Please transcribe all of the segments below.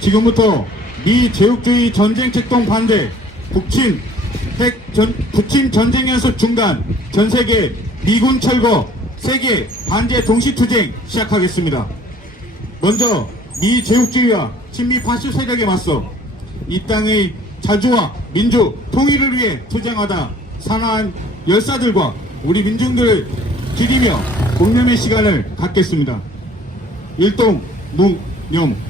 지금부터 미 제국주의 전쟁 책동 반대, 북침 전쟁 연습 중단, 전세계 미군 철거, 세계 반제 동시투쟁 시작하겠습니다. 먼저 미 제국주의와 친미 파쇼 세력에 맞서 이 땅의 자주와 민주 통일을 위해 투쟁하다 산화한 열사들과 우리 민중들을 기리며 공념의 시간을 갖겠습니다. 일동 묵념.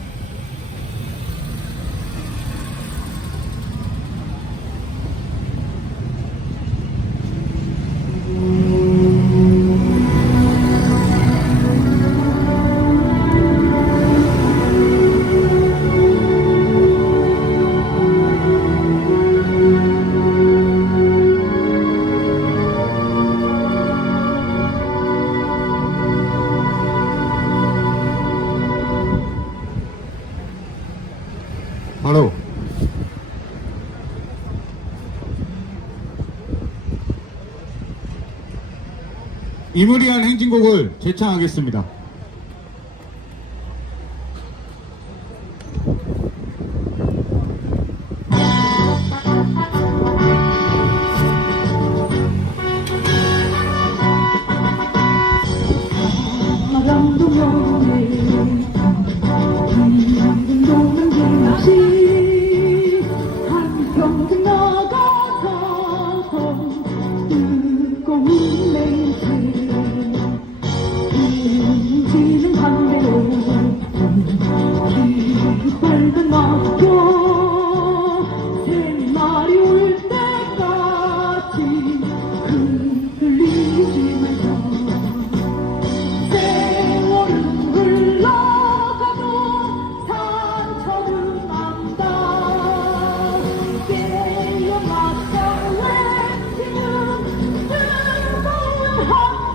바로 이무리한 행진곡을 제창하겠습니다. 한평생 나가서 뜨거운 맹세 움직이는 반대로 깃발도 맞고 새날이 올 때까지 흔들리지 말자. 세월은 흘러가도 상처는 안다. 깨어났다 외치는 뜨거운 함성.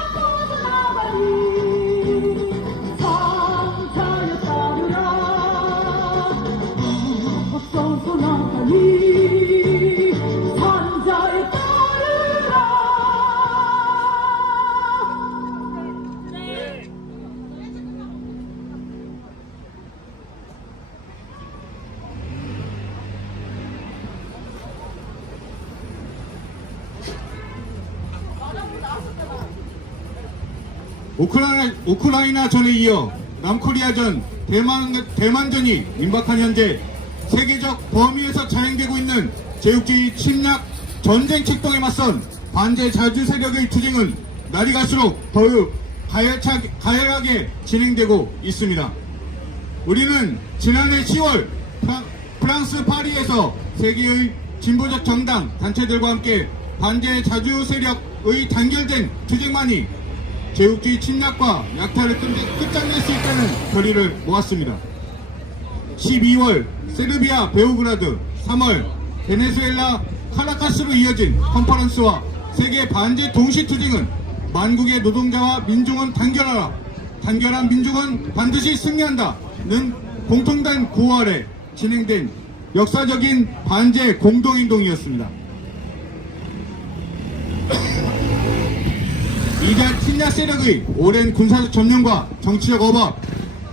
앞서서 나가니 상자였다느라. 앞서서 나가니 산자에 따르라. 우크라이나전에 이어 남코리아전, 대만전이 임박한 현재 세계적 범위에서 자행되고 있는 제국주의 침략 전쟁 책동에 맞선 반제 자주 세력의 투쟁은 날이 갈수록 더욱 가열하게 진행되고 있습니다. 우리는 지난해 10월 프랑스 파리에서 세계의 진보적 정당 단체들과 함께 반제 자주 세력의 단결된 투쟁만이 제국주의 침략과 약탈을 끝장낼 수 있다는 결의를 모았습니다. 12월 세르비아 베오그라드, 3월 베네수엘라 카라카스로 이어진 컨퍼런스와 세계 반제 동시투쟁은 만국의 노동자와 민중은 단결하라, 단결한 민중은 반드시 승리한다는 공통된 구호 아래 진행된 역사적인 반제 공동행동이었습니다. 이단 침략 세력의 오랜 군사적 점령과 정치적 억압,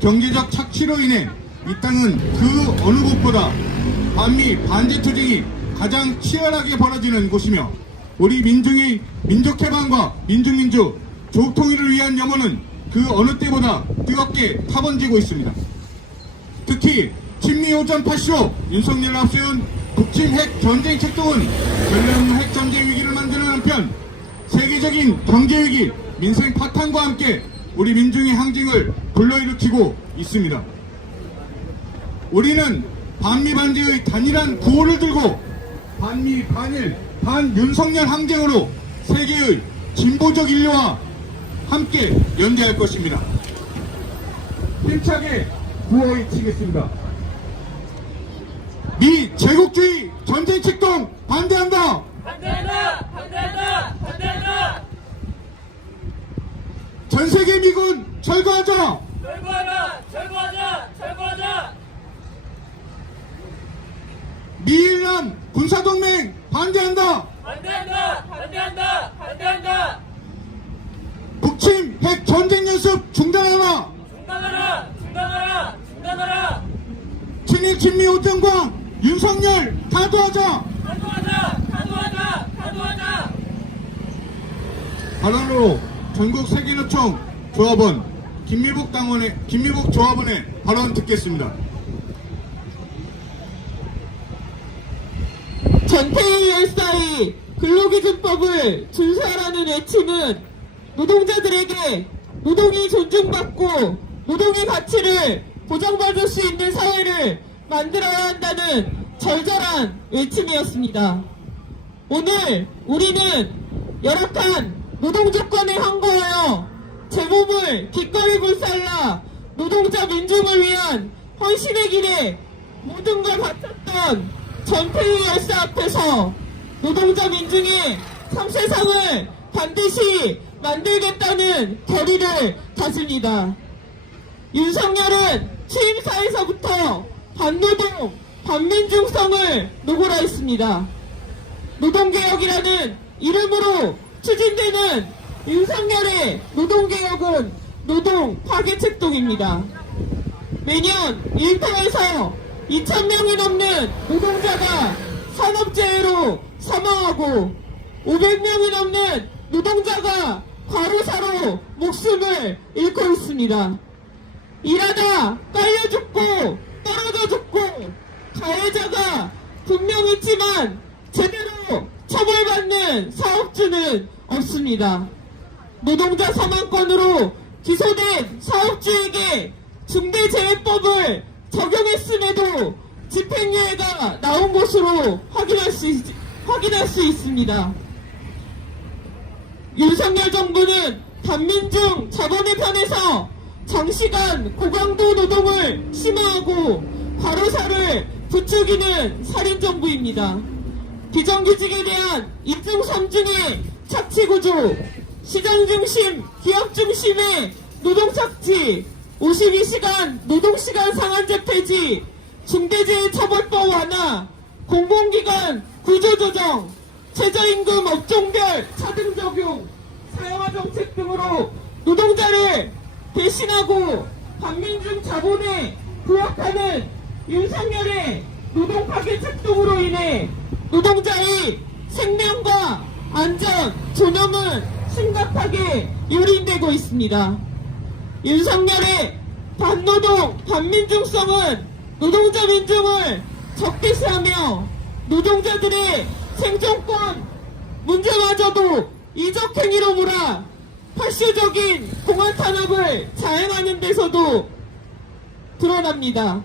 경제적 착취로 인해 이 땅은 그 어느 곳보다 반미 반제 투쟁이 가장 치열하게 벌어지는 곳이며 우리 민중의 민족해방과 민중민주 조국통일을 위한 염원은 그 어느 때보다 뜨겁게 타번지고 있습니다. 특히 친미오전 8.15 윤석열을 앞세운 북침 핵 전쟁 책동은 전면 핵 전쟁 위기를 만드는 한편 세계적인 경제위기, 민생 파탄과 함께 우리 민중의 항쟁을 불러일으키고 있습니다. 우리는 반미 반제의 단일한 구호를 들고 반미 반일 반윤석열 항쟁으로 세계의 진보적 인류와 함께 연대할 것입니다. 힘차게 구호에 치겠습니다. 미 제국주의 전쟁 책동 반대한다! 반대한다! 반대한다! 반대한다! 전세계 미군 철거하자! 철거하자! 철거하자! 철거하자! 미일남 군사동맹 반대한다! 반대한다! 반대한다! 반대한다! 북침 핵 전쟁 연습 중단하라! 중단하라! 세계 친미 오정광 윤석열 타도하자. 타도하자. 발언으로 전국 세계노총 조합원 김미복 조합원의 발언 듣겠습니다. 전태일 열사의 근로기준법을 준수하라는 외침은 노동자들에게 노동이 존중받고 노동의 가치를 보장받을 수 있는 사회를 만들어야 한다는 절절한 외침이었습니다. 오늘 우리는 열악한 노동 조건에 항거하여 제 몸을 기꺼이 불살라 노동자 민중을 위한 헌신의 길에 모든 걸 바쳤던 전태일 열사 앞에서 노동자 민중의 3세상을 반드시 만들겠다는 결의를 다집니다. 윤석열은 취임사에서부터 반노동, 반민중성을 노고라 했습니다. 노동개혁이라는 이름으로 추진되는 윤석열의 노동개혁은 노동 파괴책동입니다. 매년 일터에서 2,000명이 넘는 노동자가 산업재해로 사망하고 500명이 넘는 노동자가 과로사로 목숨을 잃고 있습니다. 일하다 깔려 죽고 떨어져 죽고 가해자가 분명 있지만 제대로 처벌받는 사업주는 없습니다. 노동자 사망권으로 기소된 사업주에게 중대재해법을 적용했음에도 집행유예가 나온 것으로 확인할 수 있습니다. 윤석열 정부는 반민중 자본의 편에서 장시간 고강도 노동을 심화하고 과로사를 부추기는 살인정부입니다. 비정규직에 대한 2중 3중의 착취구조, 시장중심, 기업중심의 노동착취, 52시간 노동시간 상한제 폐지, 중대재해처벌법 완화, 공공기관 구조조정, 최저임금 업종별 차등 적용, 사형화 정책 등으로 노동자를 배신하고 반민중 자본에 부합하는 윤석열의 노동 파괴 책동으로 인해 노동자의 생명과 안전, 존엄은 심각하게 유린되고 있습니다. 윤석열의 반노동, 반민중성은 노동자 민중을 적대시하며 노동자들의 생존권 문제마저도 이적행위로 몰아 파쇼적인 공안 탄압을 자행하는 데서도 드러납니다.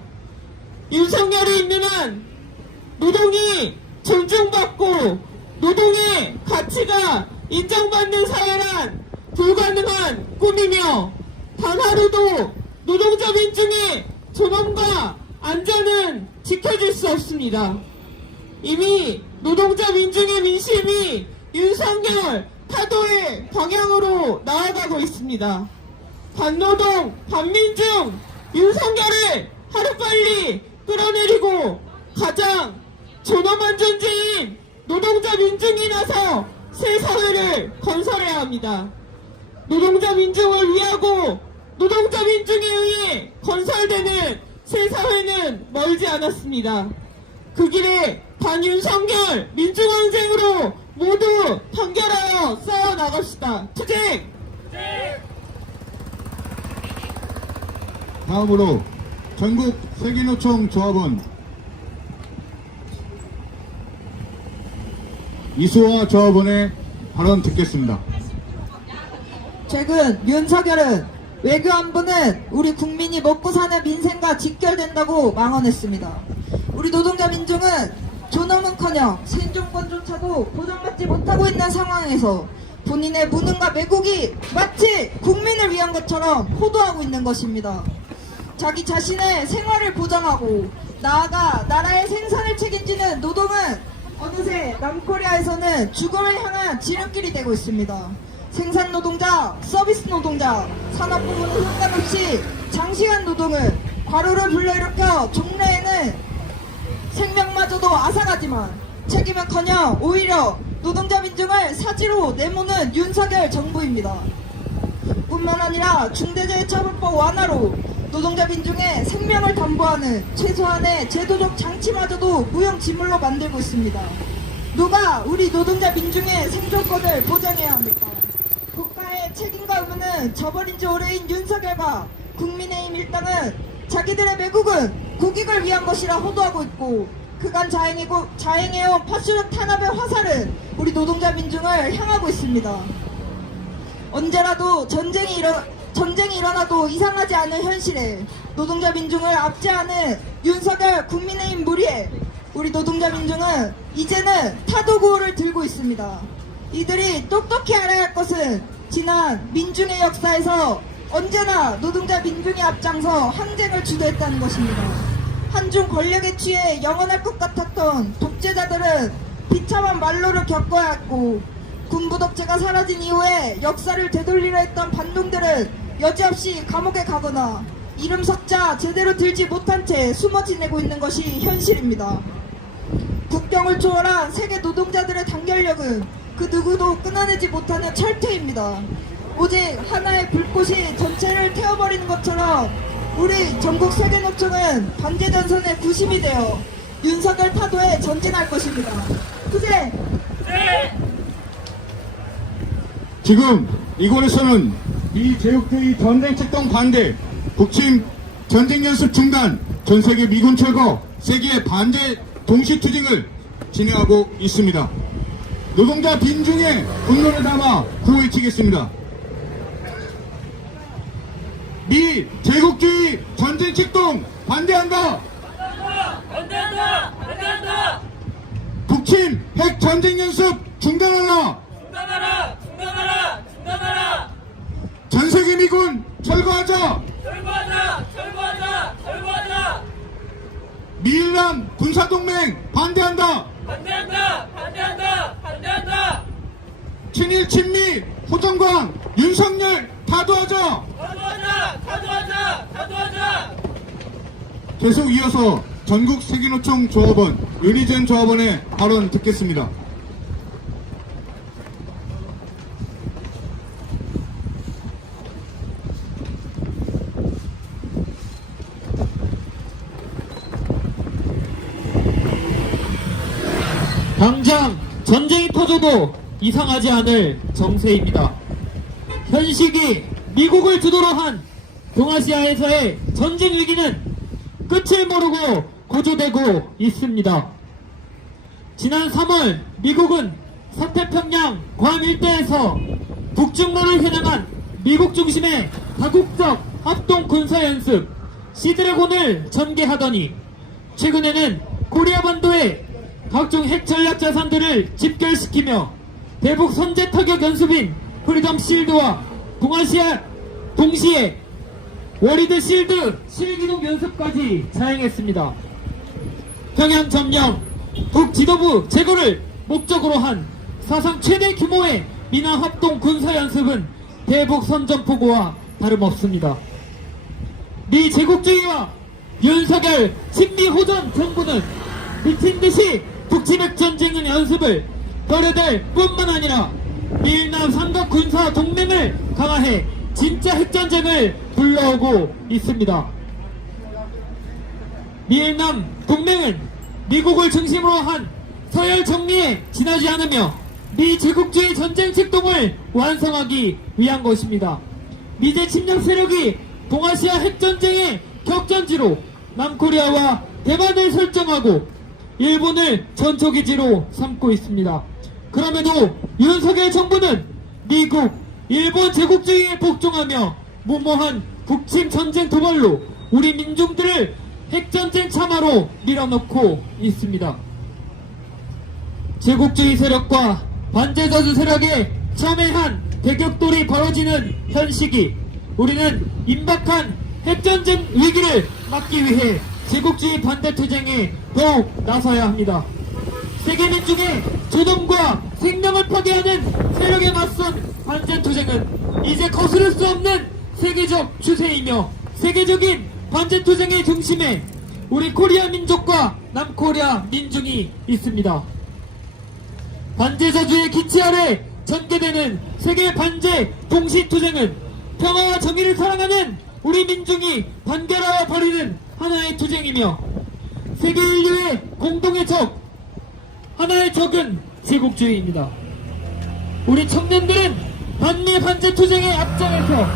윤석열이 있는 한 노동이 존중받고 노동의 가치가 인정받는 사회란 불가능한 꿈이며 단 하루도 노동자 민중의 존엄과 안전은 지켜질 수 없습니다. 이미 노동자 민중의 민심이 윤석열 타도의 방향으로 나아가고 있습니다. 반노동, 반민중, 윤석열을 하루빨리 끌어내리고 가장 존엄한 존재인 노동자 민중이 나서 새 사회를 건설해야 합니다. 노동자 민중을 위하고 노동자 민중에 의해 건설되는 새 사회는 멀지 않았습니다. 그 길에 반윤석열 민중항쟁으로 모두 단결하여 싸워나갑시다. 투쟁! 다음으로 전국 세계노총 조합원 이수화 조합원의 발언 듣겠습니다. 최근 윤석열은 외교안보는 우리 국민이 먹고 사는 민생과 직결된다고 망언했습니다. 우리 노동자 민중은 존엄은커녕 생존권조차도 보장받지 못하고 있는 상황에서 본인의 무능과 매국이 마치 국민을 위한 것처럼 호도하고 있는 것입니다. 자기 자신의 생활을 보장하고 나아가 나라의 생산을 책임지는 노동은 어느새 남코리아에서는 죽음을 향한 지름길이 되고 있습니다. 생산 노동자, 서비스 노동자, 산업 부문은 상관없이 장시간 노동은 과로를 불러일으켜 종래에는 생명마저도 앗아가지만 책임은커녕 오히려 노동자 민중을 사지로 내모는 윤석열 정부입니다. 뿐만 아니라 중대재해처벌법 완화로 노동자 민중의 생명을 담보하는 최소한의 제도적 장치마저도 무용지물로 만들고 있습니다. 누가 우리 노동자 민중의 생존권을 보장해야 합니까? 국가의 책임과 의무는 저버린 지 오래인 윤석열과 국민의힘 일당은 자기들의 매국은 국익을 위한 것이라 호도하고 있고, 그간 자행해온 파쇼적 탄압의 화살은 우리 노동자 민중을 향하고 있습니다. 언제라도 전쟁이 일어나도 이상하지 않은 현실에 노동자 민중을 압제하는 윤석열 국민의힘 무리에 우리 노동자 민중은 이제는 타도구호를 들고 있습니다. 이들이 똑똑히 알아야 할 것은 지난 민중의 역사에서 언제나 노동자 민중이 앞장서 항쟁을 주도했다는 것입니다. 한중 권력에 취해 영원할 것 같았던 독재자들은 비참한 말로를 겪어야 했고, 군부 독재가 사라진 이후에 역사를 되돌리려 했던 반동들은 여지없이 감옥에 가거나 이름 석자 제대로 들지 못한 채 숨어 지내고 있는 것이 현실입니다. 국경을 초월한 세계 노동자들의 단결력은 그 누구도 끊어내지 못하는 철퇴입니다. 오직 하나의 불꽃이 전체를 태워버리는 것처럼 우리 전국 세계노총은 반대전선의 구심이 되어 윤석열 파도에 전진할 것입니다. 투쟁! 지금 이곳에서는 미 제국주의 전쟁 책동 반대, 북침 전쟁 연습 중단, 전세계 미군 철거, 세계 반대 동시 투쟁을 진행하고 있습니다. 노동자 빈중의 분노를 담아 구호외치겠습니다. 미 제국주의 전쟁 책동 반대한다. 반대한다! 반대한다! 북침 핵 전쟁 연습 중단하라. 중단하라! 중단하라! 중단하라! 전세계 미군 철거하자. 철거하자! 철거하자! 철거하자! 미일남 군사동맹 반대한다. 반대한다! 반대한다! 반대한다! 친일 친미 호정광 윤석열 타도하자. 타도하자! 타도하자! 타도하자! 계속 이어서 전국 세계노총 조합원 윤희전 조합원의 발언 듣겠습니다. 당장 전쟁이 터져도 이상하지 않을 정세입니다. 현 시기 미국을 주도로 한 동아시아에서의 전쟁 위기는 끝을 모르고 고조되고 있습니다. 지난 3월 미국은 서태평양 괌 일대에서 북중로를 겨냥한 미국 중심의 다국적 합동 군사연습 시드래곤을 전개하더니, 최근에는 코리아 반도에 각종 핵 전략 자산들을 집결시키며 대북 선제 타격 연습인 프리덤 실드와 동아시아 동시에 워리드 실드 실기동 연습까지 자행했습니다. 평양 점령, 북지도부 제거를 목적으로 한 사상 최대 규모의 미남 합동 군사 연습은 대북 선전포고와 다름없습니다. 미 제국주의와 윤석열 친미 호전 정부는 미친듯이 북침핵 전쟁의 연습을 벌여댈 뿐만 아니라 미일남 삼각 군사 동맹을 강화해 진짜 핵전쟁을 불러오고 있습니다. 미일남 동맹은 미국을 중심으로 한 서열 정리에 지나지 않으며 미 제국주의 전쟁 책동을 완성하기 위한 것입니다. 미제 침략 세력이 동아시아 핵전쟁의 격전지로 남코리아와 대만을 설정하고 일본을 전초기지로 삼고 있습니다. 그럼에도 윤석열 정부는 미국, 일본 제국주의에 복종하며 무모한 북침 전쟁 도발로 우리 민중들을 핵전쟁 참화로 밀어넣고 있습니다. 제국주의 세력과 반제자주 세력의 첨예한 대격돌이 벌어지는 현 시기, 우리는 임박한 핵전쟁 위기를 막기 위해 제국주의 반대투쟁에 더욱 나서야 합니다. 세계 민중의 존엄과 생명을 파괴하는 세력에 맞선 반제투쟁은 이제 거스를 수 없는 세계적 추세이며, 세계적인 반제투쟁의 중심에 우리 코리아 민족과 남코리아 민중이 있습니다. 반제자주의 기치 아래 전개되는 세계 반제 동시투쟁은 평화와 정의를 사랑하는 우리 민중이 반대하여 벌이는 하나의 투쟁이며 세계 인류의 공동의 적, 하나의 적은 제국주의입니다. 우리 청년들은 반미 반제 투쟁의 앞장에서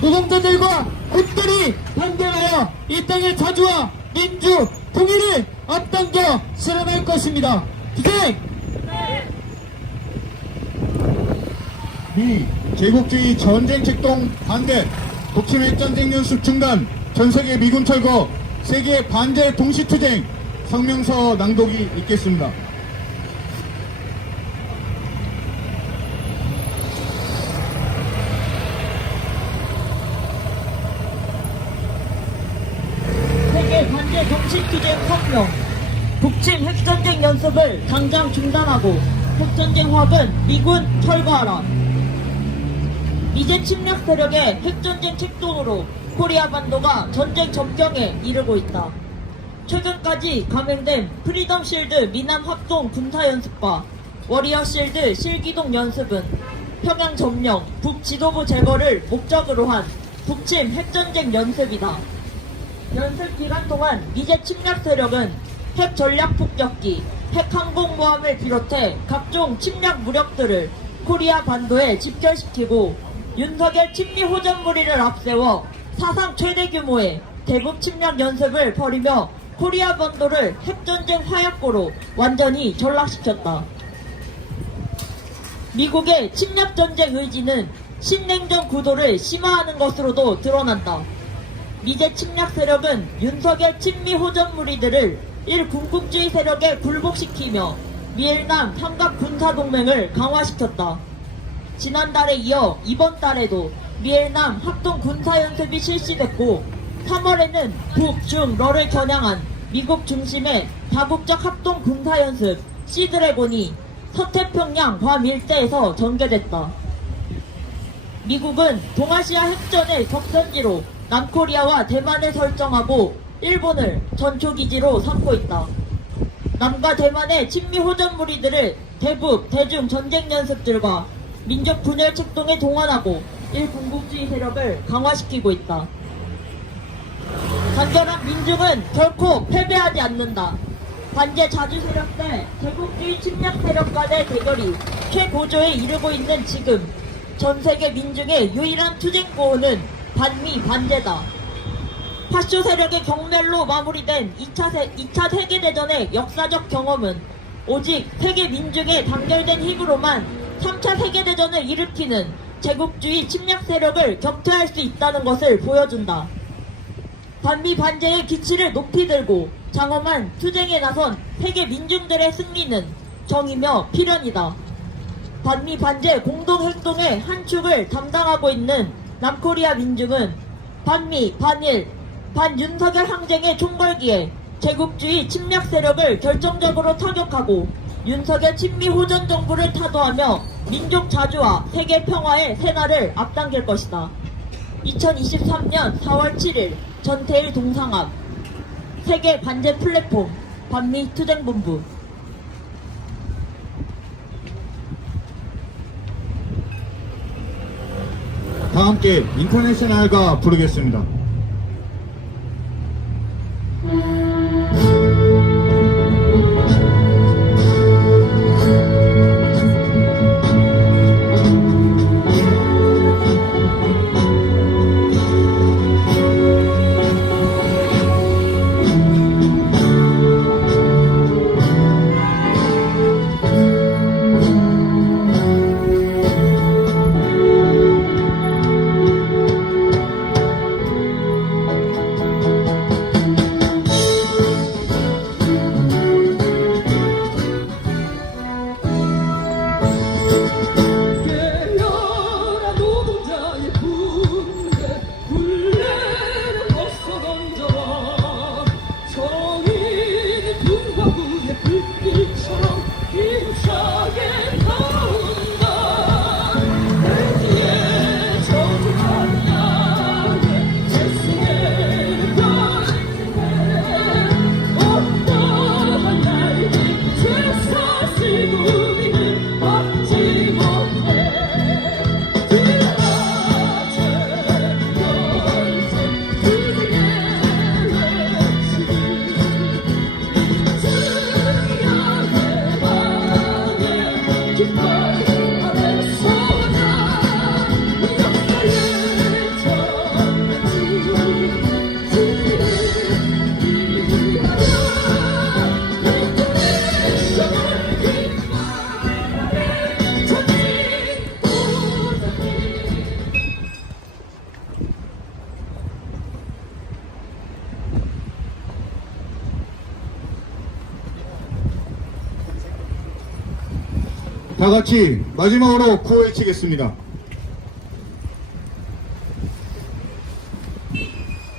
노동자들과 곧들이 반대하여 이 땅의 자주와 민주, 통일을 앞당겨 실현할 것입니다. 투쟁! 미 제국주의 전쟁 책동 반대, 독침 핵전쟁 연습 중단, 전세계 미군 철거, 세계 반제 동시투쟁 성명서 낭독이 있겠습니다. 세계 반제 동시투쟁 성명. 북침 핵전쟁 연습을 당장 중단하고 핵전쟁 확은 미군 철거하라. 미제 침략 세력의 핵전쟁 책동으로 코리아 반도가 전쟁 전경에 이르고 있다. 최근까지 감행된 프리덤 실드 미남 합동 군사 연습과 워리어 실드 실기동 연습은 평양 점령, 북 지도부 제거를 목적으로 한 북침 핵전쟁 연습이다. 연습 기간 동안 미제 침략 세력은 핵 전략 폭격기, 핵 항공모함을 비롯해 각종 침략 무력들을 코리아 반도에 집결시키고 윤석열 친미 호전 무리를 앞세워 사상 최대 규모의 대북 침략 연습을 벌이며 코리아 반도를 핵전쟁 화약고로 완전히 전락시켰다. 미국의 침략전쟁 의지는 신냉전 구도를 심화하는 것으로도 드러난다. 미제 침략 세력은 윤석열 친미 호전 무리들을 일군국주의 세력에 굴복시키며 미일남 삼각 군사동맹을 강화시켰다. 지난달에 이어 이번 달에도 미일남 합동 군사연습이 실시됐고 3월에는 북, 중, 러를 겨냥한 미국 중심의 다국적 합동 군사연습 시드래곤이 서태평양 괌 일대에서 전개됐다. 미국은 동아시아 핵전의 적선지로 남코리아와 대만을 설정하고 일본을 전초기지로 삼고 있다. 남과 대만의 친미 호전 무리들을 대북, 대중 전쟁 연습들과 민족 분열 책동에 동원하고 일군국주의 세력을 강화시키고 있다. 간결한 민중은 결코 패배하지 않는다. 반제 자주 세력 대 제국주의 침략 세력 간의 대결이 최고조에 이르고 있는 지금 전세계 민중의 유일한 투쟁 고호는 반미 반제다. 파쇼 세력의 경멸로 마무리된 2차 세계대전의 역사적 경험은 오직 세계 민중의 단결된 힘으로만 3차 세계대전을 일으키는 제국주의 침략 세력을 격퇴할 수 있다는 것을 보여준다. 반미 반제의 기치를 높이 들고 장엄한 투쟁에 나선 세계 민중들의 승리는 정이며 필연이다. 반미 반제 공동행동의 한 축을 담당하고 있는 남코리아 민중은 반미, 반일, 반윤석열 항쟁의 총궐기에 제국주의 침략 세력을 결정적으로 타격하고 윤석열 친미 호전 정부를 타도하며 민족 자주와 세계 평화의 새날을 앞당길 것이다. 2023년 4월 7일 전태일 동상암 세계 반제 플랫폼 반미 투쟁본부. 다 함께 인터내셔널가 부르겠습니다. 다 같이 마지막으로 구호 외치겠습니다.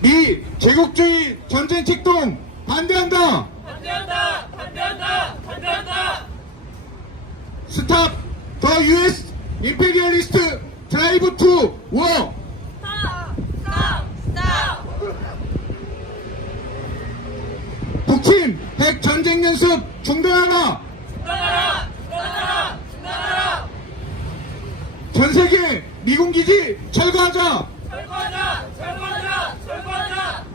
미 제국주의 전쟁 책동 반대한다. 반대한다. 반대한다. 반대한다. 스탑 더 US 임페리얼리스트 드라이브 투 워. 북침 핵 전쟁 연습 중단하라. 중단하라. 중단하라. 중단하라. 전 세계 미군 기지 철거하자. 철거하자. 철거하자. 철거하자.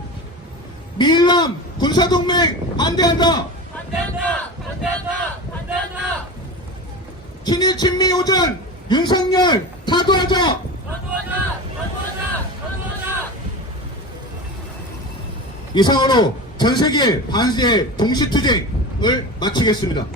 미일남 군사동맹 반대한다. 반대한다. 반대한다. 반대한다. 친일 친미 오전 윤석열 타도하자. 가도하자. 가도하자. 가도하자. 이상으로 전 세계 반세 동시투쟁을 마치겠습니다.